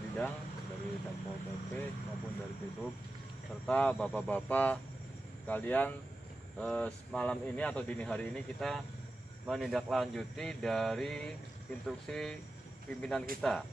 bidang dari Satpol PP maupun dari Disub serta bapak-bapak kalian. Malam ini atau dini hari ini kita menindaklanjuti dari instruksi pimpinan kita,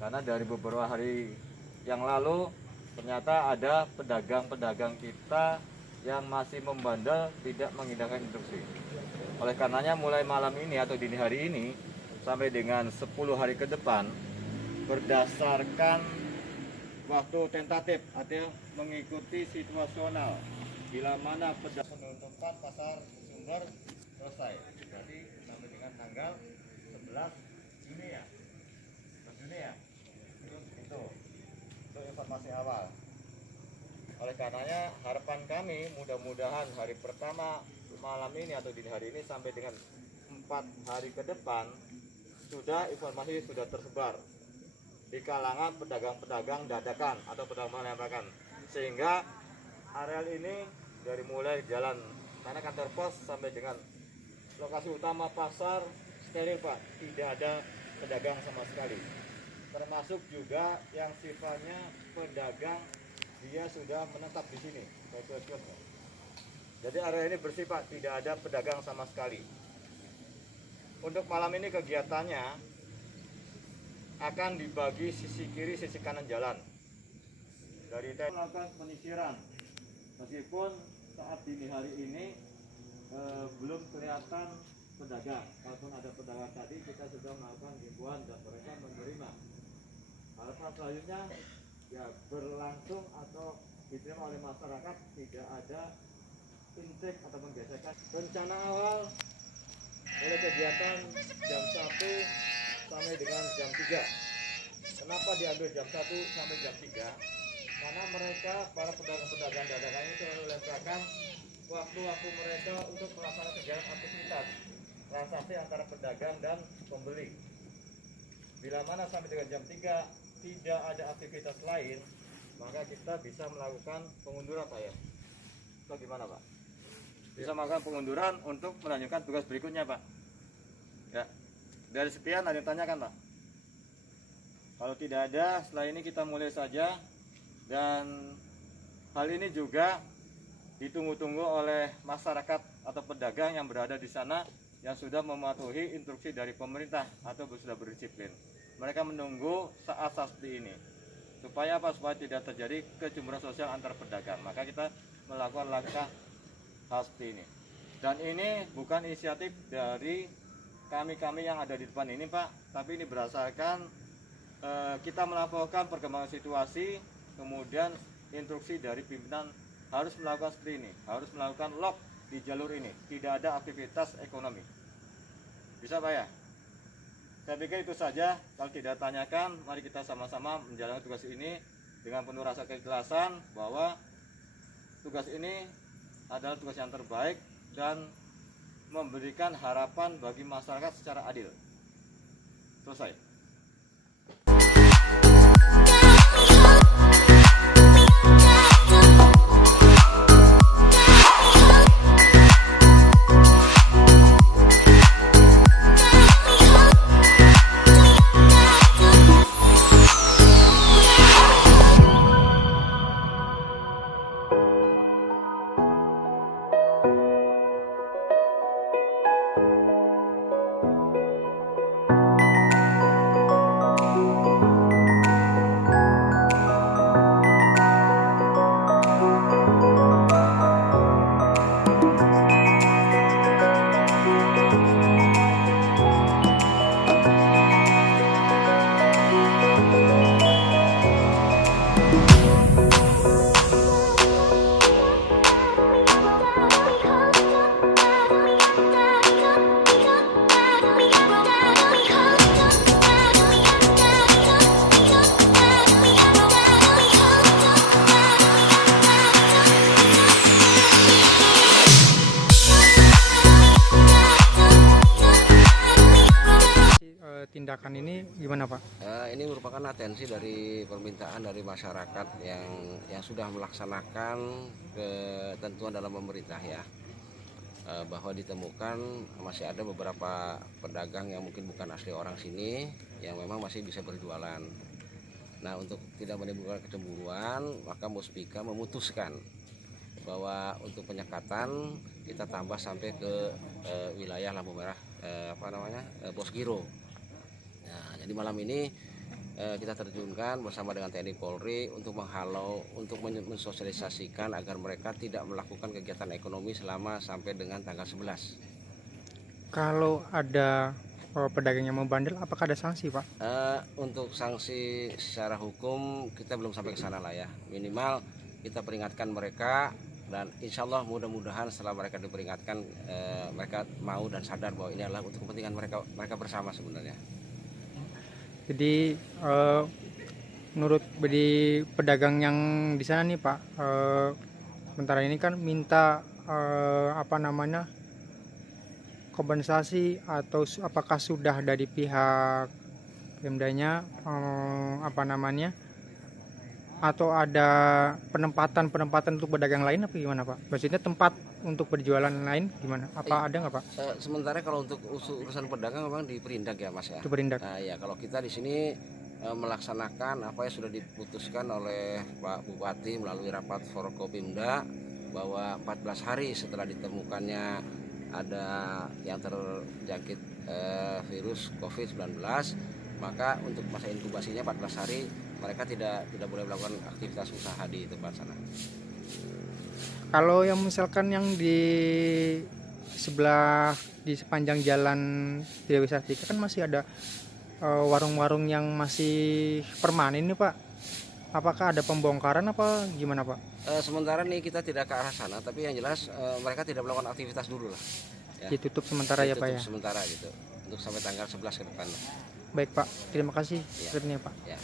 karena dari beberapa hari yang lalu ternyata ada pedagang-pedagang kita yang masih membandel tidak mengindahkan instruksi. Oleh karenanya mulai malam ini atau dini hari ini sampai dengan 10 hari ke depan, berdasarkan waktu tentatif atau mengikuti situasional, bila mana penutupan pasar sumber selesai, jadi sampai dengan tanggal 11 Juni ya, itu informasi awal. Oleh karenanya harapan kami mudah-mudahan hari pertama malam ini atau dini hari ini sampai dengan 4 hari ke depan sudah informasi sudah tersebar di kalangan pedagang-pedagang dadakan atau pedagang melemparkan, sehingga areal ini dari mulai jalan tanah kantor pos sampai dengan lokasi utama pasar steril Pak, tidak ada pedagang sama sekali, termasuk juga yang sifatnya pedagang dia sudah menetap di sini. Jadi area ini bersih Pak, tidak ada pedagang sama sekali. Untuk malam ini kegiatannya akan dibagi sisi kiri sisi kanan jalan. Dari tadi melakukan penyisiran, meskipun saat dini hari ini belum kelihatan pedagang. Kalaupun ada pedagang tadi kita sudah melakukan himbauan dan mereka menerima. Harapan selanjutnya ya berlangsung atau diterima oleh masyarakat, tidak ada intrik atau menggeserkan. Rencana awal oleh kegiatan jam 1 sampai dengan jam 3. Kenapa diambil jam 1 sampai jam 3? Karena mereka, para pedagang-pedagang dadakan ini selalu letakkan waktu-waktu mereka untuk melaksanakan kegiatan aktivitas transaksi antara pedagang dan pembeli. Bila mana sampai dengan jam 3 tidak ada aktivitas lain, maka kita bisa melakukan pengunduran Pak ya. Atau gimana Pak? Bisa melakukan pengunduran untuk melanjutkan tugas berikutnya Pak. Ya, dari sekian ada yang tanyakan Pak? Kalau tidak ada, setelah ini kita mulai saja. Dan hal ini juga ditunggu-tunggu oleh masyarakat atau pedagang yang berada di sana yang sudah mematuhi instruksi dari pemerintah atau sudah berdisiplin. Mereka menunggu saat-saat seperti ini. Supaya apa? Supaya tidak terjadi kecemburuan sosial antar pedagang. Maka kita melakukan langkah hal seperti ini. Dan ini bukan inisiatif dari kami-kami yang ada di depan ini Pak, tapi ini berdasarkan kita melaporkan perkembangan situasi, kemudian instruksi dari pimpinan harus melakukan seperti ini, harus melakukan lock di jalur ini, tidak ada aktivitas ekonomi. Bisa Pak ya? Saya pikir itu saja. Kalau tidak tanyakan, mari kita sama-sama menjalankan tugas ini dengan penuh rasa keikhlasan bahwa tugas ini adalah tugas yang terbaik dan memberikan harapan bagi masyarakat secara adil. Selesai. Tindakan ini gimana Pak? Ini merupakan atensi dari permintaan dari masyarakat yang sudah melaksanakan ketentuan dalam pemerintah ya, bahwa ditemukan masih ada beberapa pedagang yang mungkin bukan asli orang sini yang memang masih bisa berjualan. Nah, untuk tidak menimbulkan kecemburuan, maka Muspika memutuskan bahwa untuk penyekatan kita tambah sampai ke wilayah lampu merah Bosgiro. Nah, jadi malam ini kita terjunkan bersama dengan TNI Polri untuk menghalau, untuk mensosialisasikan agar mereka tidak melakukan kegiatan ekonomi selama sampai dengan tanggal 11. Kalau ada pedagang yang membandel, apakah ada sanksi, Pak? Untuk sanksi secara hukum kita belum sampai ke sana lah ya. Minimal kita peringatkan mereka, dan insya Allah mudah-mudahan setelah mereka diperingatkan mereka mau dan sadar bahwa ini adalah untuk kepentingan mereka bersama sebenarnya. Jadi menurut di pedagang yang di sana nih, Pak, sementara ini kan minta kompensasi, atau apakah sudah dari pihak Pemdanya atau ada penempatan untuk pedagang lain apa gimana, Pak? Maksudnya tempat untuk berjualan lain gimana? Apa ada nggak, Pak? Sementara kalau untuk urusan pedagang memang diperindak ya Mas ya. Itu perindak. Nah, ya kalau kita di sini melaksanakan apa yang sudah diputuskan oleh Pak Bupati melalui rapat Forkopimda, bahwa 14 hari setelah ditemukannya ada yang terjangkit virus COVID-19, maka untuk masa inkubasinya 14 hari mereka tidak boleh melakukan aktivitas usaha di tempat sana. Kalau yang misalkan yang di sebelah, di sepanjang jalan Dewi Sartika kan masih ada warung-warung yang masih permanen nih, Pak. Apakah ada pembongkaran apa gimana, Pak? Sementara nih kita tidak ke arah sana, tapi yang jelas mereka tidak melakukan aktivitas dulu lah. Ya. Ditutup sementara ya, Pak ya? Sementara gitu, untuk sampai tanggal 11 ke depan. Baik, Pak. Terima kasih. Ya. Sepertinya, Pak. Ya.